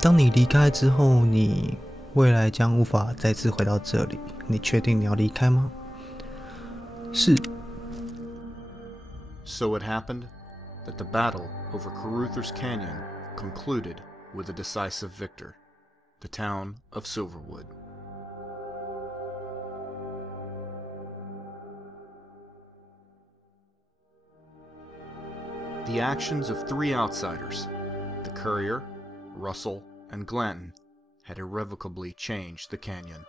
当你离开之后，你未来将无法再次回到这里。你确定你要离开吗？是。So it happened that the battle over Couriers Canyon concluded with a decisive victor, the town of Silverwood. The actions of three outsiders, the Courier, Russell, and Glanton, had irrevocably changed the canyon.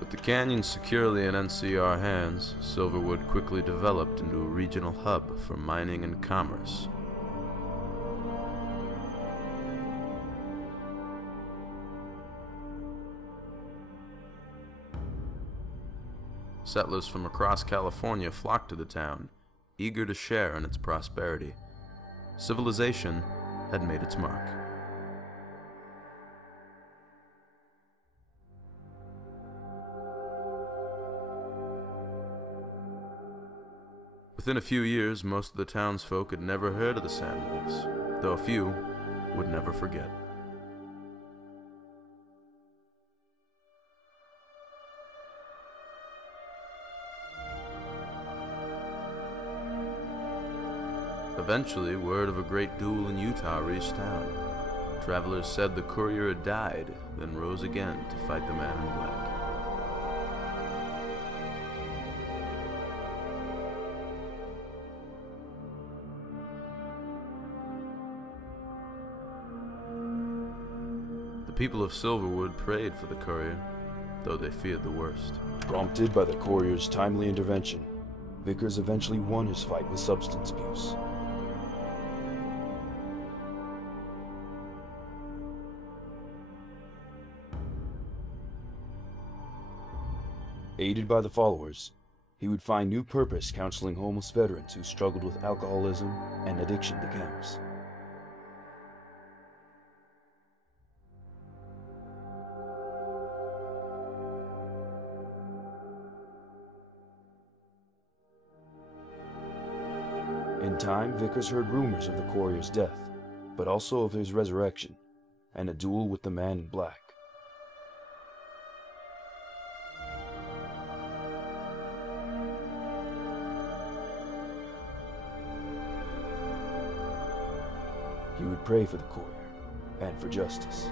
With the canyon securely in NCR hands, Silverwood quickly developed into a regional hub for mining and commerce. Settlers from across California flocked to the town, eager to share in its prosperity. Civilization had made its mark. Within a few years, most of the townsfolk had never heard of the Sandwolves, though a few would never forget. Eventually, word of a great duel in Utah reached town. Travelers said the courier had died, then rose again to fight the man in black. The people of Silverwood prayed for the courier, though they feared the worst. Prompted by the courier's timely intervention, Vickers eventually won his fight with substance abuse. Aided by the followers, he would find new purpose counseling homeless veterans who struggled with alcoholism and addiction to chems. In time, Vickers heard rumors of the courier's death, but also of his resurrection, and a duel with the man in black. He would pray for the courier, and for justice.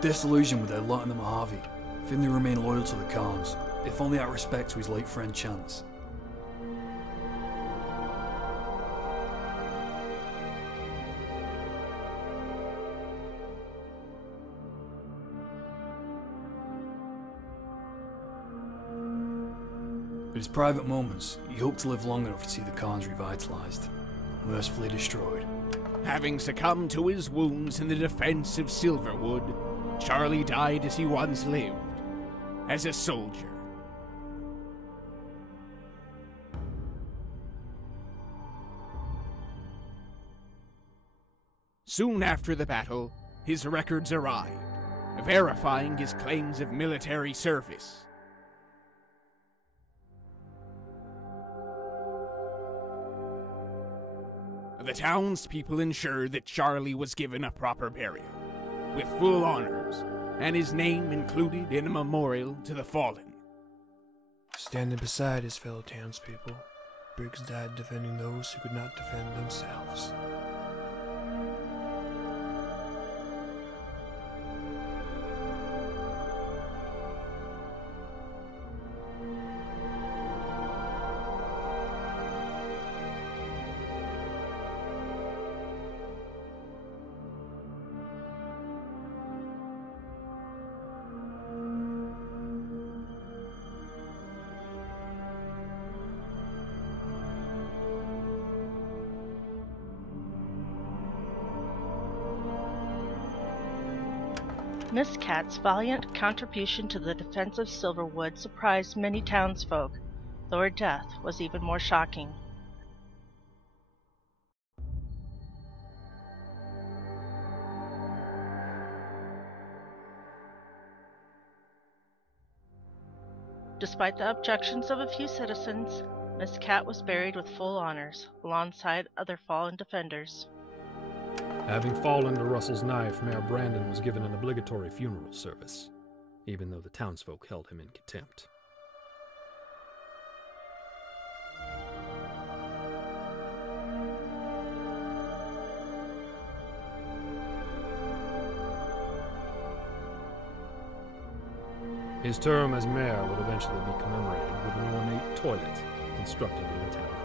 Disillusioned with their lot in the Mojave, Finley remained loyal to the Khans, if only out of respect to his late friend Chance. In his private moments, he hoped to live long enough to see the Khans revitalized, mercifully destroyed. Having succumbed to his wounds in the defense of Silverwood, Charlie died as he once lived, as a soldier. Soon after the battle, his records arrived, verifying his claims of military service. The townspeople ensured that Charlie was given a proper burial, with full honors, and his name included in a memorial to the fallen. Standing beside his fellow townspeople, Briggs died defending those who could not defend themselves. Miss Cat's valiant contribution to the defense of Silverwood surprised many townsfolk, though her death was even more shocking. Despite the objections of a few citizens, Miss Cat was buried with full honors, alongside other fallen defenders. Having fallen to Russell's knife, Mayor Brandon was given an obligatory funeral service, even though the townsfolk held him in contempt. His term as mayor would eventually be commemorated with an ornate toilet constructed in the town hall.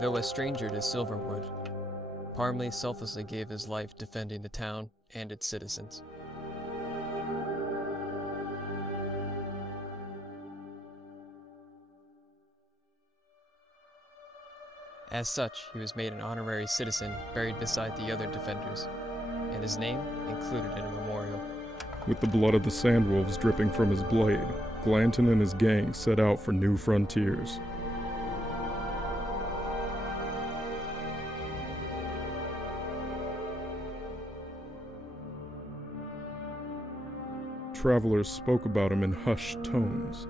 Though a stranger to Silverwood, Parmley selflessly gave his life defending the town and its citizens. As such, he was made an honorary citizen buried beside the other defenders, and his name included in a memorial. With the blood of the Sandwolves dripping from his blade, Glanton and his gang set out for new frontiers. Travelers spoke about him in hushed tones,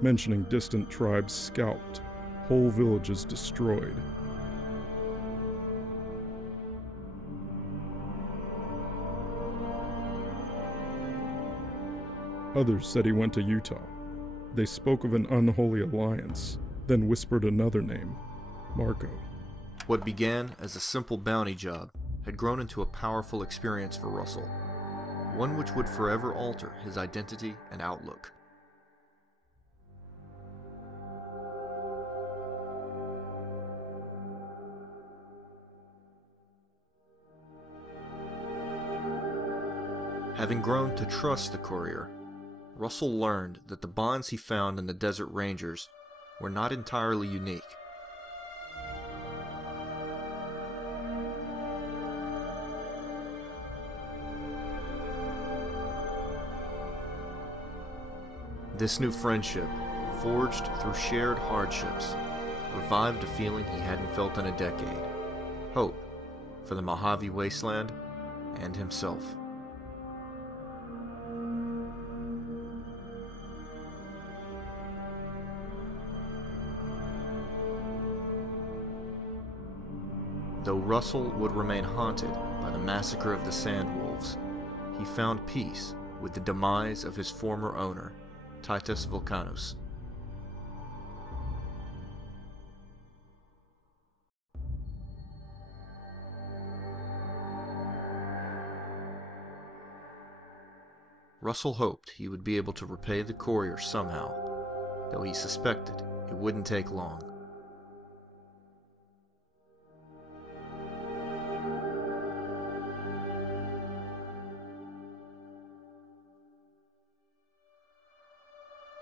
mentioning distant tribes scalped, whole villages destroyed. Others said he went to Utah. They spoke of an unholy alliance, then whispered another name, Marco. What began as a simple bounty job had grown into a powerful experience for Russell, one which would forever alter his identity and outlook. Having grown to trust the Courier, Russell learned that the bonds he found in the Desert Rangers were not entirely unique. This new friendship, forged through shared hardships, revived a feeling he hadn't felt in a decade: hope for the Mojave Wasteland and himself. Though Russell would remain haunted by the massacre of the Sandwolves, he found peace with the demise of his former owner, Titus Vulcanus. Russell hoped he would be able to repay the Courier somehow, though he suspected it wouldn't take long.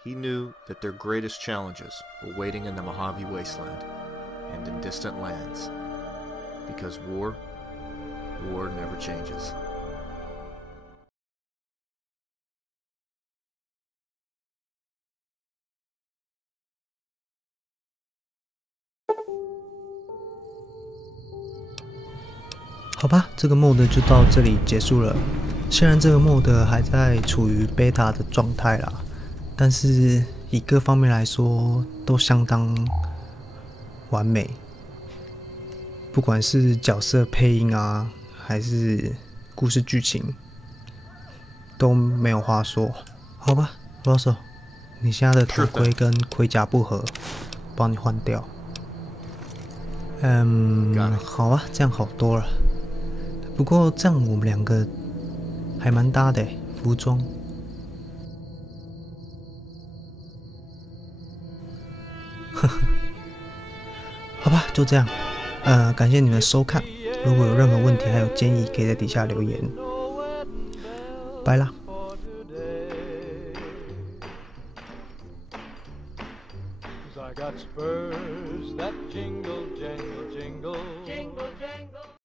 he knew that their greatest challenges were waiting in the Mojave Wasteland and in distant lands. Because war never changes. “好吧，这个 mod 就到这里结束了。虽然这个 mod 还在处于 beta 的状态啦，但是以各方面来说都相当完美，不管是角色配音啊，还是故事剧情，都没有话说。好吧 ，Russell， 你现在的头盔跟盔甲不合，帮你换掉。好啊，这样好多了。不过这样我们两个还蛮搭的，服装。呵呵，好吧，就这样。感谢你们收看。如果有任何问题还有建议，可以在底下留言。拜啦。I got spurs that jingle, jangle, jingle, jingle, jangle.